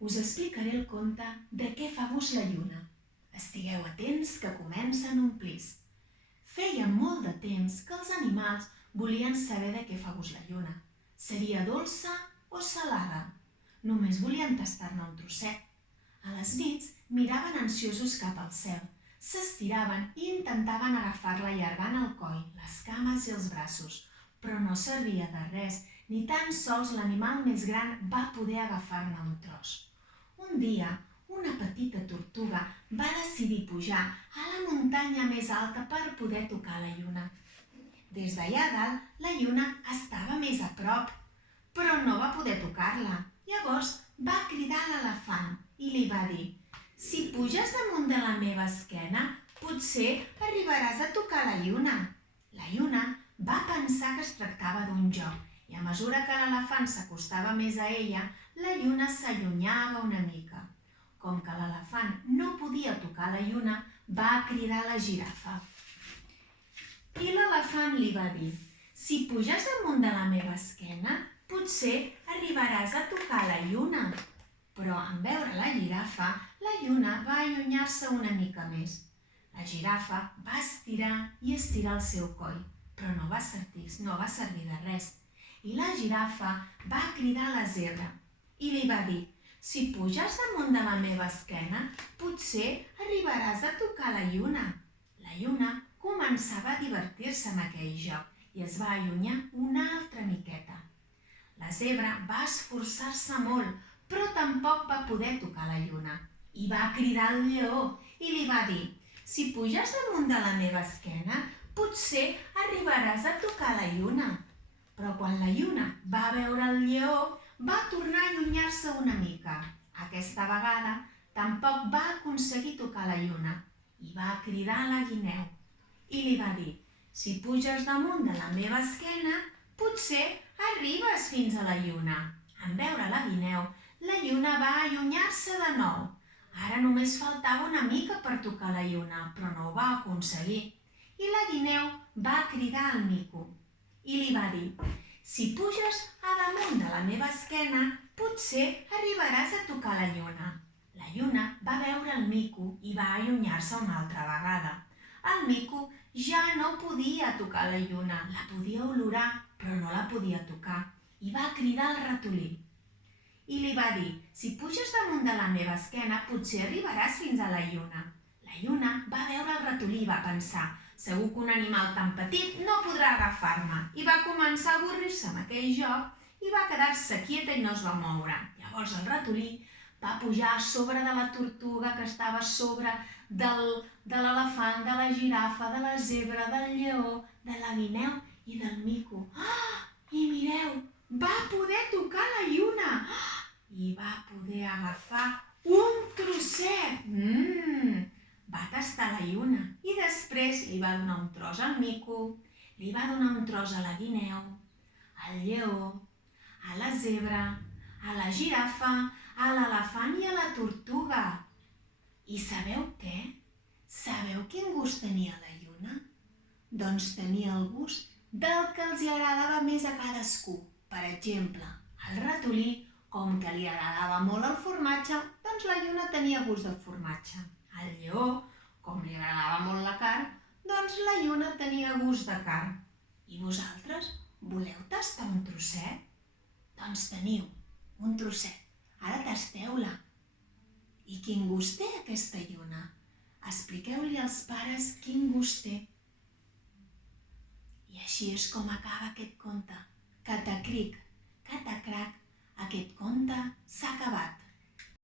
us explicaré el conte de què fa gust la lluna. Estigueu atents que comença en un plis. Feia molt de temps que els animals volien saber de què fa gust la lluna. Seria dolça o salada? Només volien tastar-ne un trosset. A les nits miraven ansiosos cap al cel, s'estiraven i intentaven agafar-la allargant el coll, les cames i els braços, però no servia de res, ni tan sols l'animal més gran va poder agafar-ne un tros. Un dia, una petita tortuga va decidir pujar a la muntanya més alta per poder tocar la lluna. Des d'allà dalt, la lluna estava més a prop, però no va poder tocar-la. Llavors va cridar a l'elefant i li va dir: «Si puges damunt de la meva esquena, potser arribaràs a tocar la lluna». La lluna va pensar que es tractava d'un joc i a mesura que l'elefant s'acostava més a ella, la lluna s'allunyava una mica. Com que l'elefant no podia tocar la lluna, va cridar a la girafa. I l'elefant li va dir: «Si puges damunt de la meva esquena, potser arribaràs a tocar la lluna». Però en veure la girafa, la lluna va allunyar-se una mica més. La girafa va estirar i estirar el seu coll, però no va servir de res. I la girafa va cridar a la zebra i li va dir: «Si puges damunt de la meva esquena, potser arribaràs a tocar la lluna». La lluna començava a divertir-se amb aquell joc i es va allunyar una altra miqueta. La zebra va esforçar-se molt, però tampoc va poder tocar la lluna. I va cridar al lleó i li va dir: «Si puges damunt de la meva esquena, potser arribaràs a tocar la lluna». Però quan la lluna va veure el lleó, va tornar a allunyar-se una mica. Aquesta vegada tampoc va aconseguir tocar la lluna i va cridar a la guineu i li va dir: «Si puges damunt de la meva esquena, potser arribes fins a la lluna». En veure la guineu, la lluna va allunyar-se de nou. Ara només faltava una mica per tocar la lluna, però no ho va aconseguir. I la guineu va cridar al mico i li va dir: «Si puges a damunt de la meva esquena, potser arribaràs a tocar la lluna». La lluna va veure el mico i va allunyar-se una altra vegada. El mico ja no podia tocar la lluna, la podia olorar, però no la podia tocar, i va cridar al ratolí. I li va dir: «Si puges damunt de la meva esquena, potser arribaràs fins a la lluna». La lluna va veure el ratolí i va pensar: «Segur que un animal tan petit no podrà agafar-me». I va començar a avorrir-se amb aquell joc i va quedar-se quieta i no es va moure. Llavors el ratolí va pujar a sobre de la tortuga que estava a sobre de l'elefant, de la girafa, de la zebra, del lleó, de la guineu i del mico. I mireu, va poder tocar la lluna i va poder agafar un trosset. Va tastar la lluna i després li va donar un tros al mico, li va donar un tros a la guineu, al lleó, a la zebra, a la girafa, a l'elefant i a la tortuga. I sabeu què? Sabeu quin gust tenia la lluna? Doncs tenia el gust del que els agradava més a cadascú. Per exemple, al ratolí, com que li agradava molt el formatge, doncs la lluna tenia gust de formatge. Al lleó, com li agradava molt la carn, doncs la lluna tenia gust de carn. I vosaltres, voleu tastar un trosset? Doncs teniu un trosset. Ara tasteu-la. I quin gust té aquesta lluna? Expliqueu-li als pares quin gust té. I així és com acaba aquest conte. Catacric, catacrac, aquest conte s'ha acabat.